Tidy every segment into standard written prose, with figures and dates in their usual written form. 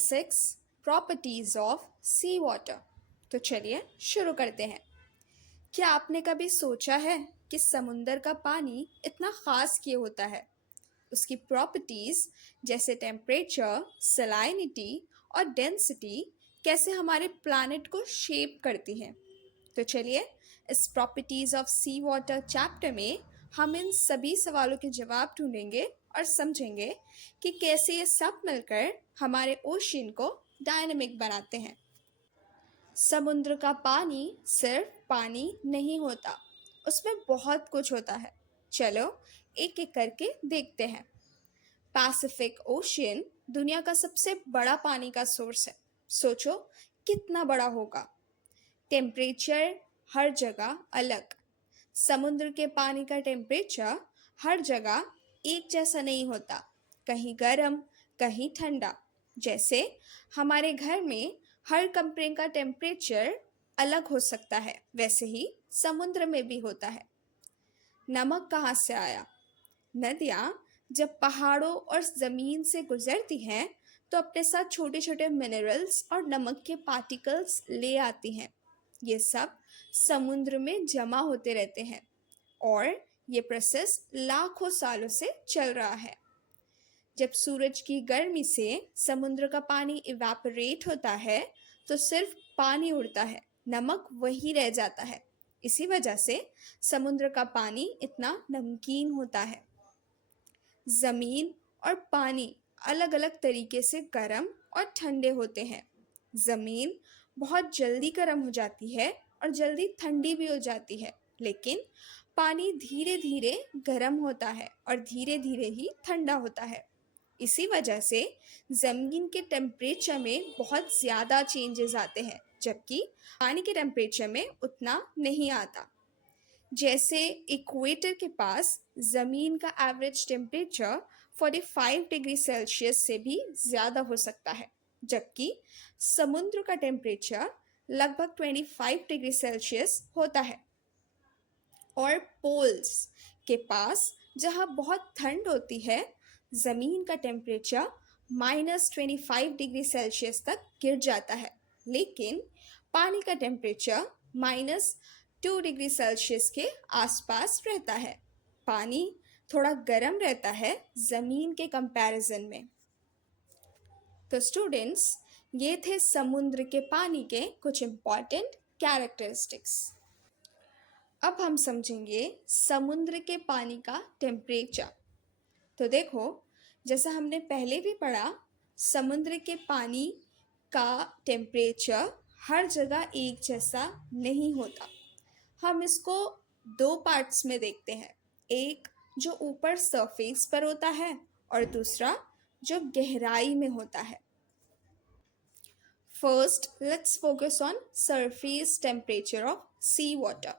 6 properties of sea water. तो चलिए शुरू करते हैं। क्या आपने कभी सोचा है कि समुंदर का पानी इतना खास क्यों होता है? उसकी प्रॉपर्टीज जैसे टेम्परेचर, सलाइनिटी और डेंसिटी कैसे हमारे प्लैनेट को शेप करती हैं? तो चलिए इस properties of sea water chapter में हम इन सभी सवालों के जवाब ढूंढेंगे और समझेंगे कि कैसे ये सब मिलकर हमारे ओशियन को डायनामिक बनाते हैं। समुद्र का पानी सिर्फ पानी नहीं होता, उसमें बहुत कुछ होता है। चलो एक एक करके देखते हैं। पैसिफिक ओशियन दुनिया का सबसे बड़ा पानी का सोर्स है। सोचो कितना बड़ा होगा। टेम्परेचर हर जगह अलग। समुद्र के पानी का टेम्परेचर हर जगह एक जैसा नहीं होता, कहीं गर्म कहीं ठंडा। जैसे हमारे घर में हर कमरे का टेम्परेचर अलग हो सकता है, वैसे ही समुद्र में भी होता है। नमक कहाँ से आया? नदियाँ जब पहाड़ों और ज़मीन से गुजरती हैं तो अपने साथ छोटे छोटे मिनरल्स और नमक के पार्टिकल्स ले आती हैं। ये सब समुद्र में जमा होते रहते हैं और ये प्रोसेस लाखों सालों से चल रहा है। जब सूरज की गर्मी से समुद्र का पानी इवेपोरेट होता है तो सिर्फ पानी उड़ता है, नमक वही रह जाता है। इसी वजह से समुद्र का पानी इतना नमकीन होता है। ज़मीन और पानी अलग अलग तरीके से गर्म और ठंडे होते हैं। ज़मीन बहुत जल्दी गर्म हो जाती है और जल्दी ठंडी भी हो जाती है, लेकिन पानी धीरे धीरे गर्म होता है और धीरे धीरे ही ठंडा होता है। इसी वजह से ज़मीन के टेम्परेचर में बहुत ज़्यादा चेंजेस आते हैं, जबकि पानी के टेम्परेचर में उतना नहीं आता। जैसे इक्वेटर के पास ज़मीन का एवरेज टेम्परेचर 45 डिग्री सेल्सियस से भी ज़्यादा हो सकता है, जबकि समुद्र का टेम्परेचर लगभग 25 डिग्री सेल्सियस होता है। और पोल्स के पास जहाँ बहुत ठंड होती है, ज़मीन का टेम्परेचर -25 डिग्री सेल्सियस तक गिर जाता है, लेकिन पानी का टेम्परेचर -2 डिग्री सेल्सियस के आसपास रहता है। पानी थोड़ा गर्म रहता है ज़मीन के कंपैरिजन में। तो स्टूडेंट्स, ये थे समुद्र के पानी के कुछ इम्पॉर्टेंट कैरेक्टरिस्टिक्स। अब हम समझेंगे समुद्र के पानी का टेम्परेचर। तो देखो, जैसा हमने पहले भी पढ़ा, समुद्र के पानी का टेम्परेचर हर जगह एक जैसा नहीं होता। हम इसको दो पार्ट्स में देखते हैं, एक जो ऊपर सरफेस पर होता है और दूसरा जो गहराई में होता है। First, let's focus on surface temperature of sea water.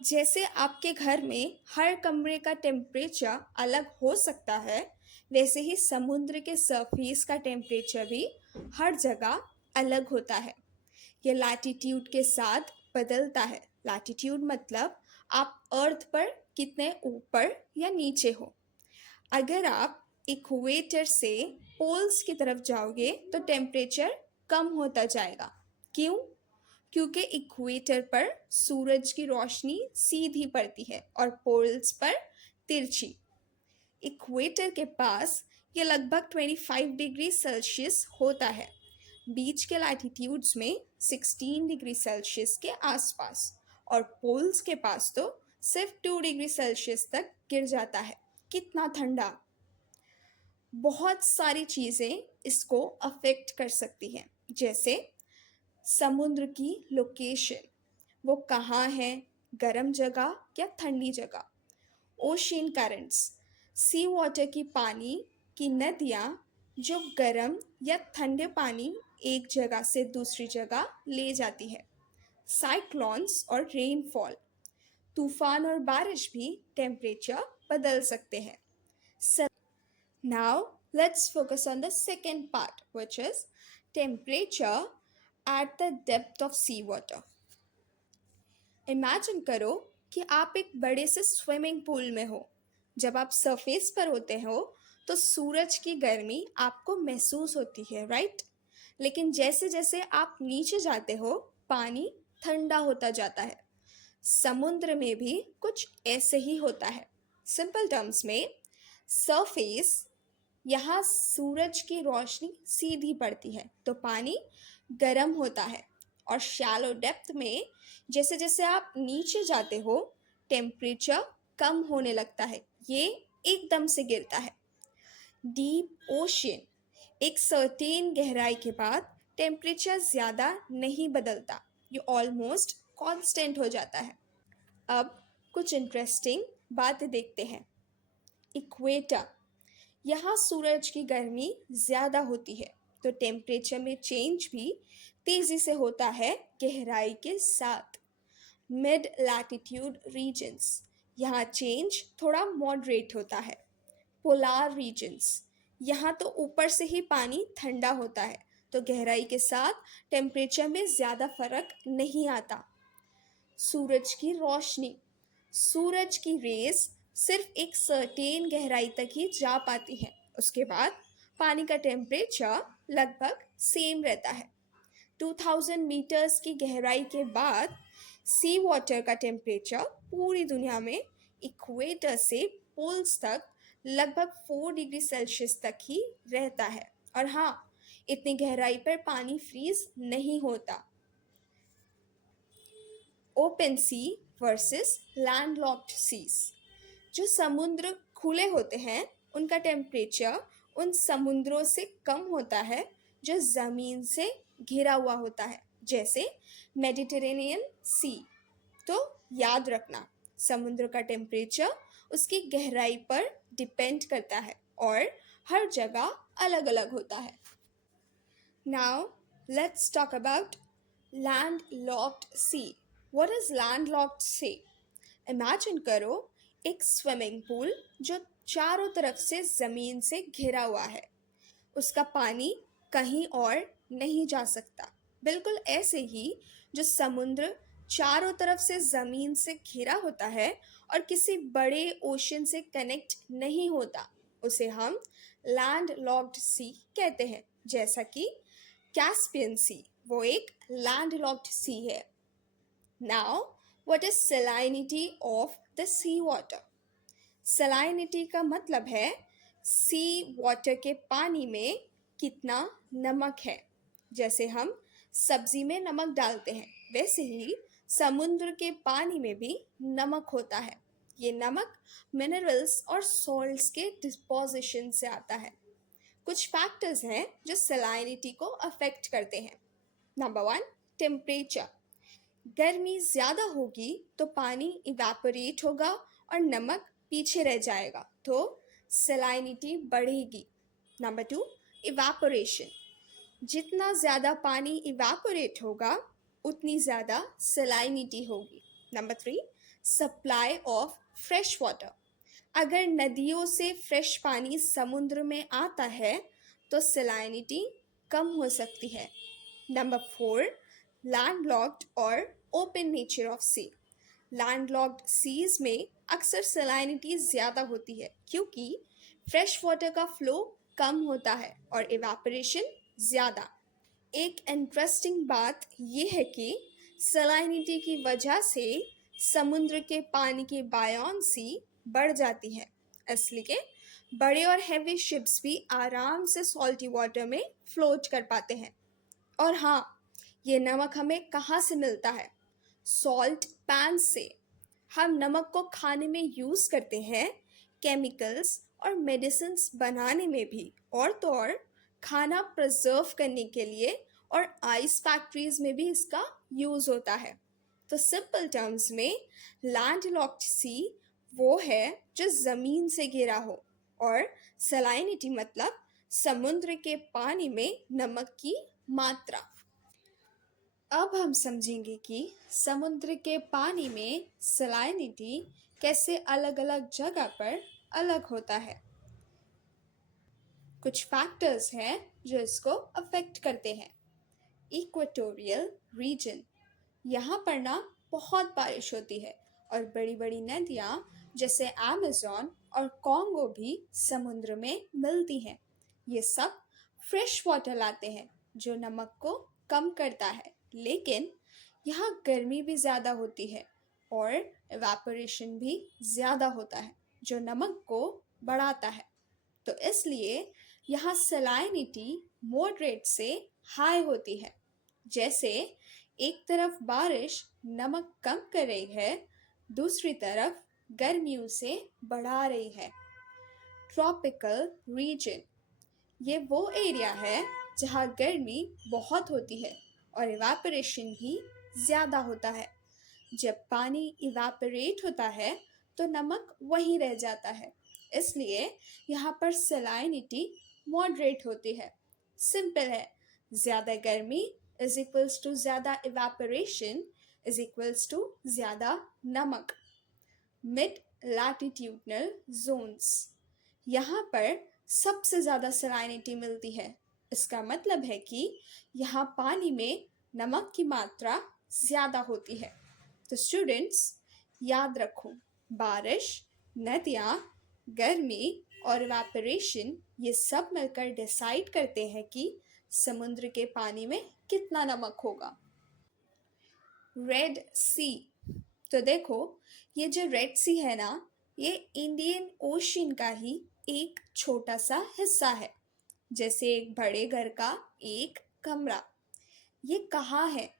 जैसे आपके घर में हर कमरे का टेम्परेचर अलग हो सकता है, वैसे ही समुद्र के सरफेस का टेम्परेचर भी हर जगह अलग होता है। यह लैटिट्यूड के साथ बदलता है। लैटिट्यूड मतलब आप अर्थ पर कितने ऊपर या नीचे हो। अगर आप इक्वेटर से पोल्स की तरफ जाओगे तो टेम्परेचर कम होता जाएगा। क्यों? क्योंकि इक्वेटर पर सूरज की रोशनी सीधी पड़ती है और पोल्स पर तिरछी। इक्वेटर के पास ये लगभग 25 डिग्री सेल्सियस होता है, बीच के लैटिट्यूड्स में 16 डिग्री सेल्सियस के आसपास, और पोल्स के पास तो सिर्फ 2 डिग्री सेल्सियस तक गिर जाता है। कितना ठंडा! बहुत सारी चीज़ें इसको अफेक्ट कर सकती हैं, जैसे समुद्र की लोकेशन, वो कहाँ है, गर्म जगह या ठंडी जगह। ओशियन करंट्स, सी वाटर की पानी की नदियाँ जो गर्म या ठंडे पानी एक जगह से दूसरी जगह ले जाती है। साइक्लोन्स और रेनफॉल, तूफान और बारिश भी टेम्परेचर बदल सकते हैं। Now let's focus on the second part, which is temperature at the depth of sea water. Imagine करो कि आप एक बड़े से स्विमिंग पूल में हो। जब आप सरफेस पर होते हो तो सूरज की गर्मी आपको महसूस होती है, राइट? लेकिन जैसे जैसे आप नीचे जाते हो, पानी ठंडा होता जाता है। समुद्र में भी कुछ ऐसे ही होता है। सिंपल टर्म्स में, सरफेस यहाँ सूरज की रोशनी सीधी पड़ती है तो पानी गर्म होता है, और शैलो डेप्थ में जैसे जैसे आप नीचे जाते हो, टेम्परेचर कम होने लगता है, ये एकदम से गिरता है। डीप ओशियन, एक सर्टेन गहराई के बाद टेम्परेचर ज़्यादा नहीं बदलता, ये ऑलमोस्ट कांस्टेंट हो जाता है। अब कुछ इंटरेस्टिंग बातें देखते हैं। इक्वेटर, यहाँ सूरज की गर्मी ज़्यादा होती है तो टेम्परेचर में चेंज भी तेज़ी से होता है गहराई के साथ। मिड लैटिट्यूड रीजन्स, यहाँ चेंज थोड़ा मॉडरेट होता है। पोलार रीजन्स, यहाँ तो ऊपर से ही पानी ठंडा होता है तो गहराई के साथ टेम्परेचर में ज़्यादा फर्क नहीं आता। सूरज की रोशनी, सूरज की रेस सिर्फ एक सर्टेन गहराई तक ही जा पाती है, उसके बाद पानी का टेम्परेचर लगभग सेम रहता है। 2000 मीटर्स की गहराई के बाद सी वाटर का टेम्परेचर पूरी दुनिया में इक्वेटर से पोल्स तक लगभग 4 डिग्री सेल्सियस तक ही रहता है। और हाँ, इतनी गहराई पर पानी फ्रीज नहीं होता। Open sea versus landlocked seas, जो समुद्र खुले होते हैं उनका टेम्परेचर उन समुद्रों से कम होता है जो ज़मीन से घिरा हुआ होता है, जैसे मेडिटेरेनियन सी। तो याद रखना, समुद्र का टेम्परेचर उसकी गहराई पर डिपेंड करता है और हर जगह अलग अलग होता है। Now let's talk about landlocked sea. What is landlocked sea? Imagine करो एक स्विमिंग पूल जो चारों तरफ से ज़मीन से घिरा हुआ है। उसका पानी कहीं और नहीं जा सकता। बिल्कुल ऐसे ही जो समुद्र चारों तरफ से ज़मीन से घिरा होता है और किसी बड़े ओशन से कनेक्ट नहीं होता, उसे हम लैंड लॉक्ड सी कहते हैं। जैसा कि कैस्पियन सी, वो एक लैंड लॉक्ड सी है। Now what is salinity of the sea water? Salinity का मतलब है सी वाटर के पानी में कितना नमक है। जैसे हम सब्जी में नमक डालते हैं, वैसे ही समुद्र के पानी में भी नमक होता है। ये नमक मिनरल्स और सॉल्ट्स के डिस्पोजिशन से आता है। कुछ फैक्टर्स हैं जो सलाइनिटी को अफेक्ट करते हैं। Number 1, temperature. गर्मी ज़्यादा होगी तो पानी इवेपोरेट होगा और नमक पीछे रह जाएगा, तो सलाइनिटी बढ़ेगी। Number 2, evaporation. जितना ज़्यादा पानी इवेपोरेट होगा उतनी ज़्यादा सलाइनिटी होगी। Number 3, supply of fresh water. अगर नदियों से फ्रेश पानी समुद्र में आता है तो सलाइनिटी कम हो सकती है। नंबर 4, लैंडलॉक्ड और open nature of sea. Landlocked seas में अक्सर सलाइनिटी ज़्यादा होती है क्योंकि फ्रेश वाटर का फ्लो कम होता है और इवेपोरेशन ज़्यादा। एक इंटरेस्टिंग बात यह है कि सलाइनिटी की वजह से समुद्र के पानी की बायोंसी बढ़ जाती है, इसलिए बड़े और हैवी शिप्स भी आराम से सॉल्टी वाटर में फ्लोट कर पाते हैं। और हाँ, ये नमक हमें कहाँ से मिलता है? सॉल्ट पैन से। हम नमक को खाने में यूज़ करते हैं, केमिकल्स और मेडिसिन्स बनाने में भी, और तो और खाना प्रिजर्व करने के लिए और आइस फैक्ट्रीज में भी इसका यूज़ होता है। तो सिंपल टर्म्स में लैंडलॉक्ड सी वो है जो ज़मीन से घिरा हो, और सलाइनिटी मतलब समुद्र के पानी में नमक की मात्रा। अब हम समझेंगे कि समुद्र के पानी में सलाइनिटी कैसे अलग अलग जगह पर अलग होता है। कुछ फैक्टर्स हैं जो इसको अफेक्ट करते हैं। इक्वेटोरियल रीजन, यहाँ पर ना बहुत बारिश होती है और बड़ी बड़ी नदियाँ जैसे अमेज़न और कॉन्गो भी समुद्र में मिलती हैं। ये सब फ्रेश वाटर लाते हैं जो नमक को कम करता है, लेकिन यहाँ गर्मी भी ज़्यादा होती है और एवापोरेशन भी ज़्यादा होता है जो नमक को बढ़ाता है। तो इसलिए यहाँ सलाइनिटी मॉडरेट से हाई होती है। जैसे एक तरफ बारिश नमक कम कर रही है, दूसरी तरफ गर्मी उसे बढ़ा रही है। ट्रॉपिकल रीजन, ये वो एरिया है जहाँ गर्मी बहुत होती है और इवापोरेशन भी ज़्यादा होता है। जब पानी इवापोरेट होता है तो नमक वहीं रह जाता है, इसलिए यहाँ पर सलाइनिटी मॉडरेट होती है। सिंपल है, ज़्यादा गर्मी इज इक्वल्स टू ज़्यादा इवापोरेशन इज इक्वल्स टू ज़्यादा नमक। मिड लैटिट्यूडनल जोन्स, यहाँ पर सबसे ज़्यादा सलाइनिटी मिलती है। इसका मतलब है कि यहाँ पानी में नमक की मात्रा ज़्यादा होती है। तो स्टूडेंट्स याद रखो, बारिश, नदियाँ, गर्मी और इवापोरेशन ये सब मिलकर डिसाइड करते हैं कि समुद्र के पानी में कितना नमक होगा। रेड सी, तो देखो ये जो रेड सी है ना, ये इंडियन ओशन का ही एक छोटा सा हिस्सा है, जैसे एक बड़े घर का एक कमरा। ये कहाँ है?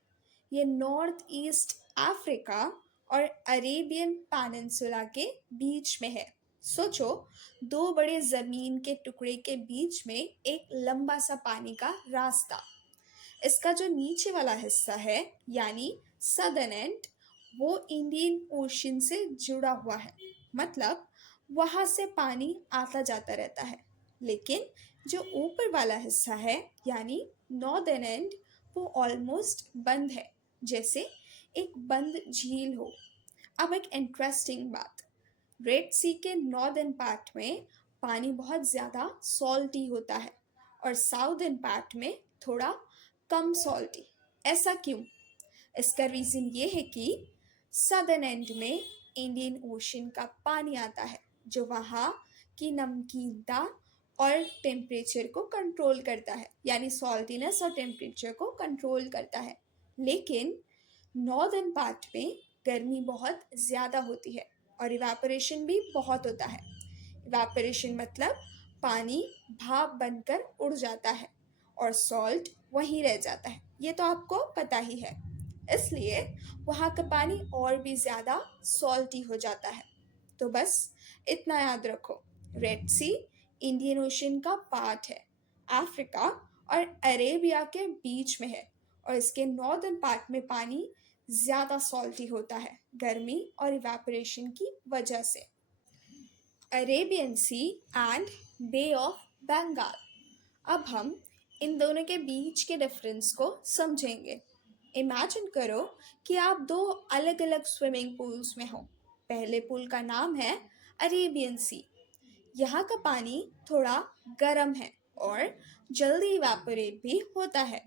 ये नॉर्थ ईस्ट अफ्रीका और अरेबियन पेनिनसुला के बीच में है। सोचो, दो बड़े जमीन के टुकड़े के बीच में एक लंबा सा पानी का रास्ता। इसका जो नीचे वाला हिस्सा है यानी सदर्न एंड, वो इंडियन ओशन से जुड़ा हुआ है, मतलब वहाँ से पानी आता जाता रहता है। लेकिन जो ऊपर वाला हिस्सा है यानी नॉर्दर्न एंड, वो ऑलमोस्ट बंद है, जैसे एक बंद झील हो। अब एक इंटरेस्टिंग बात, रेड सी के नॉर्दर्न पार्ट में पानी बहुत ज़्यादा सॉल्टी होता है और साउदर्न पार्ट में थोड़ा कम सॉल्टी। ऐसा क्यों? इसका रीज़न ये है कि सदर्न एंड में इंडियन ओशन का पानी आता है जो वहाँ की नमकीनता और टेम्परेचर को कंट्रोल करता है, यानी सॉल्टीनेस और टेम्परेचर को कंट्रोल करता है। लेकिन नॉर्दर्न पार्ट में गर्मी बहुत ज़्यादा होती है और इवापोरेशन भी बहुत होता है। इवापोरेशन मतलब पानी भाप बनकर उड़ जाता है और सॉल्ट वहीं रह जाता है, ये तो आपको पता ही है। इसलिए वहाँ का पानी और भी ज़्यादा सॉल्टी हो जाता है। तो बस इतना याद रखो, रेड सी इंडियन ओशन का पार्ट है, अफ्रीका और अरेबिया के बीच में है और इसके नॉर्दर्न पार्ट में पानी ज़्यादा सॉल्टी होता है गर्मी और इवापोरेशन की वजह से। Arabian Sea and Bay of Bengal, अब हम इन दोनों के बीच के डिफरेंस को समझेंगे। इमेजिन करो कि आप दो अलग अलग स्विमिंग पूल्स में हो। पहले पूल का नाम है अरेबियन सी। यहाँ का पानी थोड़ा गर्म है और जल्दी इवापोरेट भी होता है।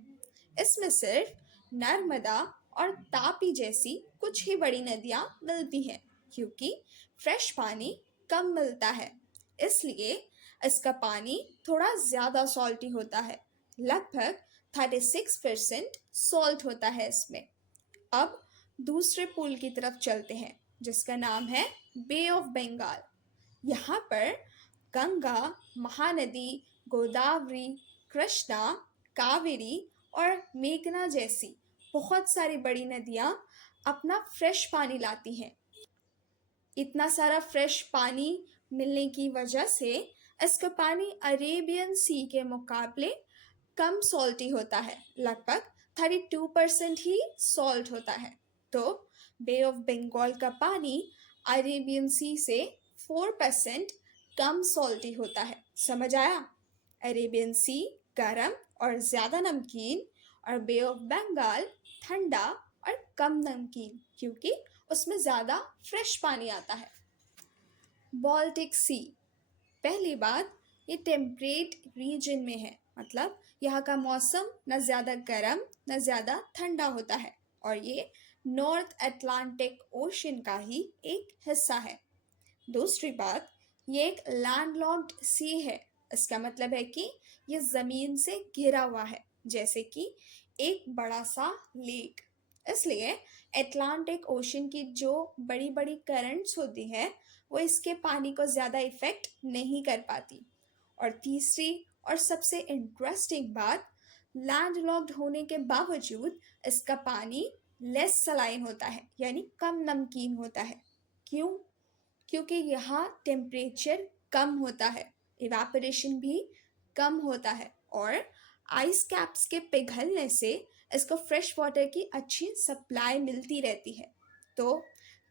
इसमें सिर्फ नर्मदा और तापी जैसी कुछ ही बड़ी नदियाँ मिलती हैं, क्योंकि फ्रेश पानी कम मिलता है। इसलिए इसका पानी थोड़ा ज़्यादा सॉल्टी होता है, लगभग 36% सॉल्ट होता है इसमें। अब दूसरे पूल की तरफ चलते हैं जिसका नाम है बे ऑफ बंगाल। यहाँ पर गंगा, महानदी, गोदावरी, कृष्णा, कावेरी और मेघना जैसी बहुत सारी बड़ी नदियाँ अपना फ्रेश पानी लाती हैं। इतना सारा फ्रेश पानी मिलने की वजह से इसका पानी अरेबियन सी के मुकाबले कम सॉल्टी होता है, लगभग 32% ही सॉल्ट होता है। तो बे ऑफ बंगाल का पानी अरेबियन सी से 4% कम सॉल्टी होता है। समझ आया? अरेबियन सी गर्म और ज़्यादा नमकीन और बे ऑफ बंगाल ठंडा और कम नमकीन, क्योंकि उसमें ज़्यादा फ्रेश पानी आता है। बाल्टिक सी, पहली बात ये टेम्परेट रीजन में है, मतलब यहाँ का मौसम न ज़्यादा गर्म न ज़्यादा ठंडा होता है और ये नॉर्थ अटलांटिक ओशन का ही एक हिस्सा है। दूसरी बात, ये एक लैंडलॉक्ड सी है। इसका मतलब है कि ये ज़मीन से घिरा हुआ है, जैसे कि एक बड़ा सा लेक। इसलिए अटलांटिक ओशन की जो बड़ी बड़ी करंट्स होती हैं वो इसके पानी को ज़्यादा इफ़ेक्ट नहीं कर पाती। और तीसरी और सबसे इंटरेस्टिंग बात, लैंडलॉक्ड होने के बावजूद इसका पानी लेस सलाइन होता है, यानी कम नमकीन होता है। क्यों? क्योंकि यहाँ टेम्परेचर कम होता है, इवापोरेशन भी कम होता है, और आइस कैप्स के पिघलने से इसको फ्रेश वाटर की अच्छी सप्लाई मिलती रहती है। तो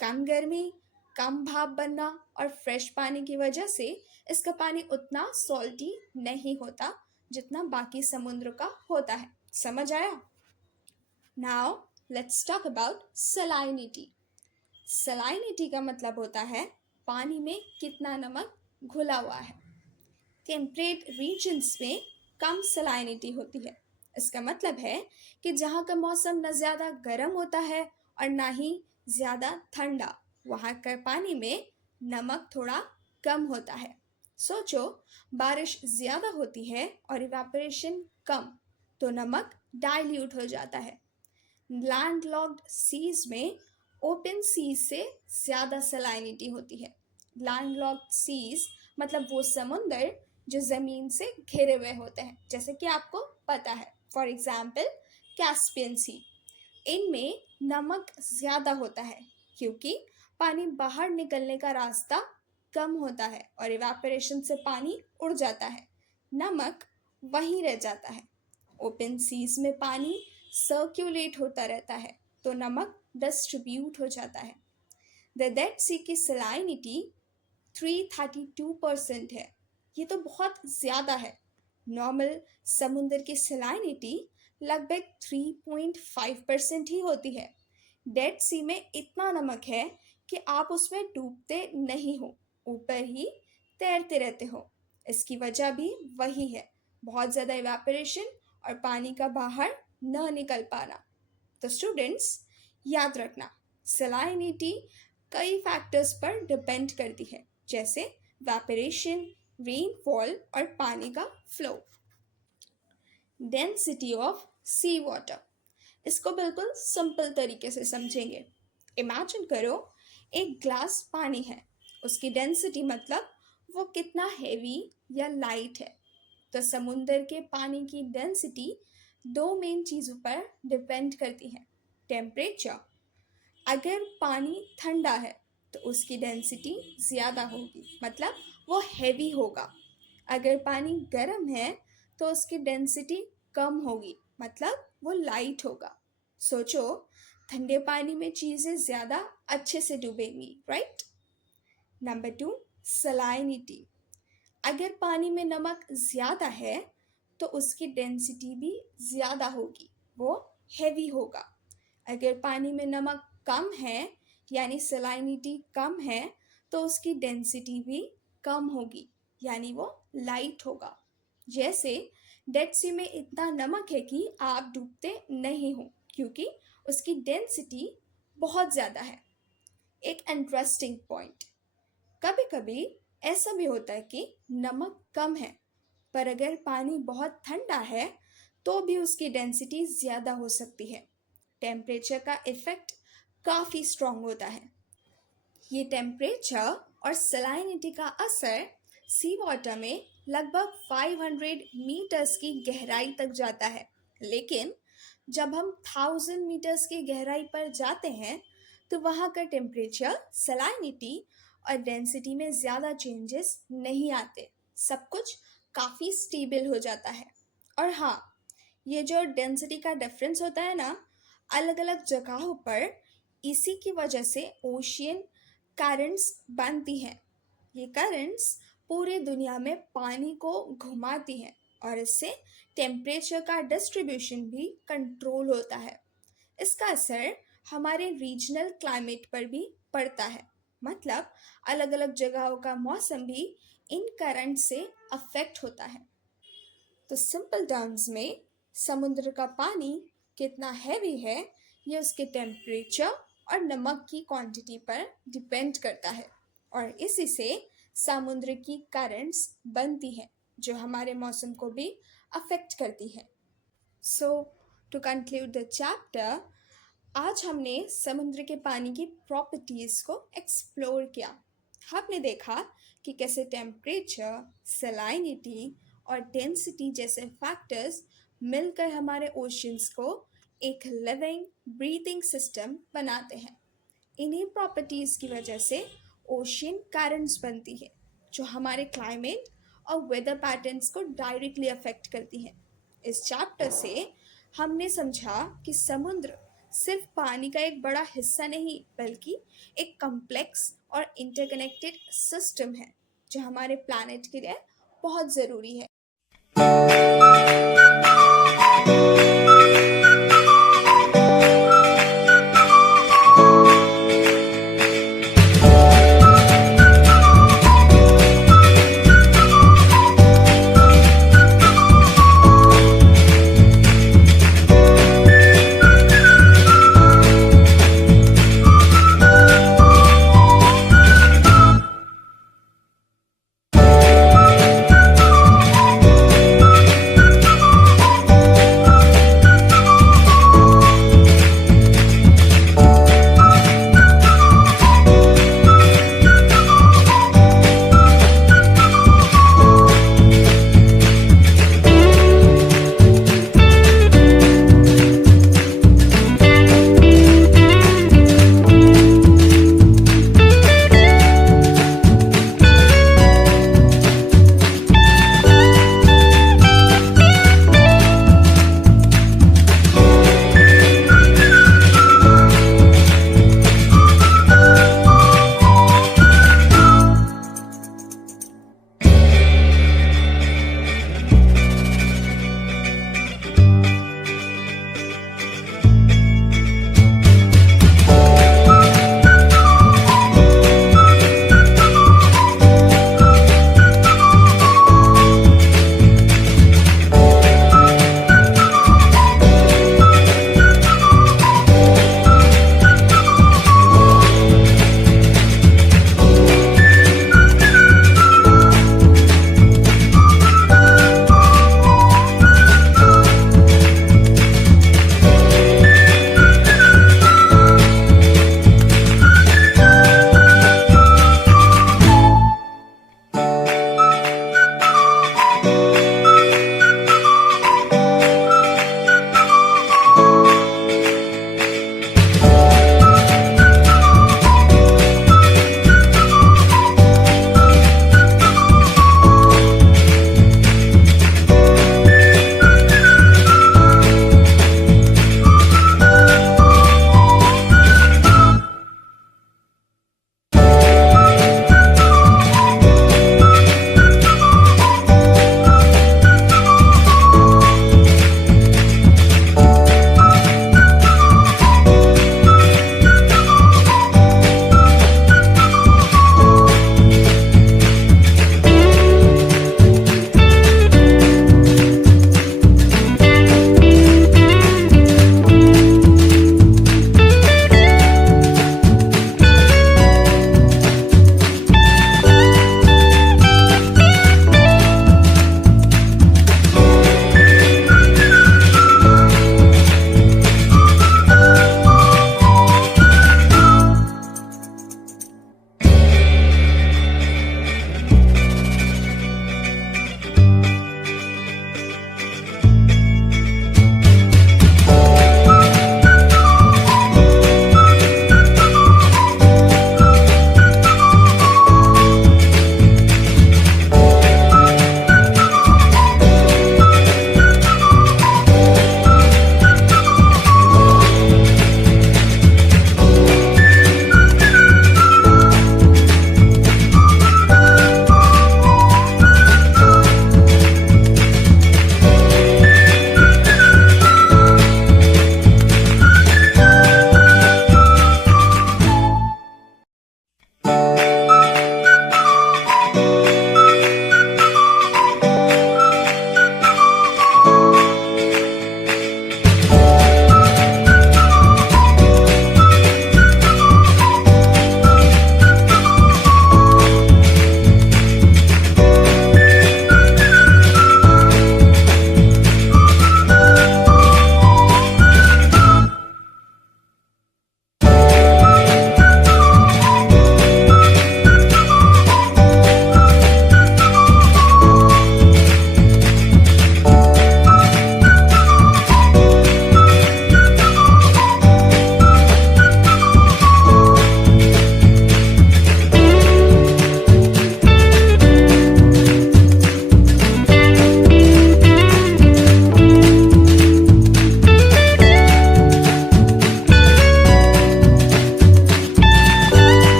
कम गर्मी, कम भाप बनना और फ्रेश पानी की वजह से इसका पानी उतना सॉल्टी नहीं होता जितना बाकी समुद्र का होता है। समझ आया? Now let's talk about salinity. Salinity का मतलब होता है पानी में कितना नमक घुला हुआ है। टेम्परेट रीजन्स में कम सलाइनिटी होती है। इसका मतलब है कि जहाँ का मौसम न ज़्यादा गर्म होता है और ना ही ज़्यादा ठंडा, वहाँ का पानी में नमक थोड़ा कम होता है। सोचो, बारिश ज़्यादा होती है और इवापोरेशन कम, तो नमक डाइल्यूट हो जाता है। लैंडलॉक्ड सीज में ओपन सीज से ज़्यादा सलाइनिटी होती है। लैंडलॉक्ड सीज मतलब वो समुंदर जो ज़मीन से घिरे हुए होते हैं, जैसे कि आपको पता है, फॉर एग्जाम्पल कैस्पियन सी। इनमें नमक ज़्यादा होता है क्योंकि पानी बाहर निकलने का रास्ता कम होता है और इवापोरेशन से पानी उड़ जाता है, नमक वहीं रह जाता है। ओपन सीज में पानी सर्क्यूलेट होता रहता है, तो नमक डिस्ट्रीब्यूट हो जाता है। द डेड सी की सलाइनिटी 332% है। ये तो बहुत ज़्यादा है। नॉर्मल समुंदर की सलाइनिटी लगभग 3.5% ही होती है। डेड सी में इतना नमक है कि आप उसमें डूबते नहीं हो, ऊपर ही तैरते रहते हो। इसकी वजह भी वही है, बहुत ज़्यादा इवेपोरेशन और पानी का बाहर न निकल पाना। तो स्टूडेंट्स, याद रखना, सलाइनिटी कई फैक्टर्स पर डिपेंड करती है, जैसे वेपरेशन, रेनफॉल और पानी का flow. Density of sea water, इसको बिल्कुल सिंपल तरीके से समझेंगे। इमेजिन करो, एक ग्लास पानी है, उसकी डेंसिटी मतलब वो कितना हैवी या लाइट है। तो समुंदर के पानी की डेंसिटी दो मेन चीज़ों पर डिपेंड करती है। टेम्परेचर, अगर पानी ठंडा है तो उसकी डेंसिटी ज़्यादा होगी, मतलब वो हैवी होगा। अगर पानी गर्म है तो उसकी डेंसिटी कम होगी, मतलब वो लाइट होगा। सोचो, ठंडे पानी में चीज़ें ज़्यादा अच्छे से डूबेंगी, राइट? नंबर 2, सलाइनिटी। अगर पानी में नमक ज़्यादा है तो उसकी डेंसिटी भी ज़्यादा होगी, वो हैवी होगा। अगर पानी में नमक कम है, यानी सलाइनिटी कम है, तो उसकी डेंसिटी भी कम होगी, यानी वो लाइट होगा। जैसे डेड सी में इतना नमक है कि आप डूबते नहीं हो, क्योंकि उसकी डेंसिटी बहुत ज़्यादा है। एक इंटरेस्टिंग पॉइंट, कभी कभी ऐसा भी होता है कि नमक कम है, पर अगर पानी बहुत ठंडा है तो भी उसकी डेंसिटी ज़्यादा हो सकती है। टेम्परेचर का इफ़ेक्ट काफ़ी स्ट्रॉन्ग होता है। ये टेम्परेचर और सलाइनिटी का असर सी वाटर में लगभग 500 मीटर्स की गहराई तक जाता है। लेकिन जब हम 1000 मीटर्स की गहराई पर जाते हैं तो वहाँ का टेम्परेचर, सलाइनिटी और डेंसिटी में ज़्यादा चेंजेस नहीं आते। सब कुछ काफ़ी स्टेबल हो जाता है। और हाँ, ये जो डेंसिटी का डिफरेंस होता है ना, अलग अलग जगहों पर, इसी की वजह से ओशियन करंट्स बनती हैं। ये करंट्स पूरे दुनिया में पानी को घुमाती हैं और इससे टेम्परेचर का डिस्ट्रीब्यूशन भी कंट्रोल होता है। इसका असर हमारे रीजनल क्लाइमेट पर भी पड़ता है, मतलब अलग अलग जगहों का मौसम भी इन करंट से अफेक्ट होता है। तो सिंपल टर्म्स में, समुद्र का पानी कितना हैवी है ये उसके टेम्परेचर और नमक की क्वांटिटी पर डिपेंड करता है, और इसी से समुद्र की करंट्स बनती हैं जो हमारे मौसम को भी अफेक्ट करती है। सो टू कंक्लूड द चैप्टर, आज हमने समुद्र के पानी की प्रॉपर्टीज़ को एक्सप्लोर किया। हमने देखा कि कैसे टेम्परेचर, सलाइनिटी और डेंसिटी जैसे फैक्टर्स मिलकर हमारे ओशंस को एक लिविंग ब्रीथिंग सिस्टम बनाते हैं। इन्हीं प्रॉपर्टीज़ की वजह से ओशियन करंट्स बनती है जो हमारे क्लाइमेट और वेदर पैटर्न्स को डायरेक्टली अफेक्ट करती हैं। इस चैप्टर से हमने समझा कि समुद्र सिर्फ पानी का एक बड़ा हिस्सा नहीं, बल्कि एक कॉम्प्लेक्स और इंटरकनेक्टेड सिस्टम है जो हमारे प्लैनेट के लिए बहुत ज़रूरी है।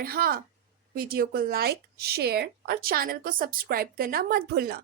और हाँ, वीडियो को लाइक, शेयर और चैनल को सब्सक्राइब करना मत भूलना।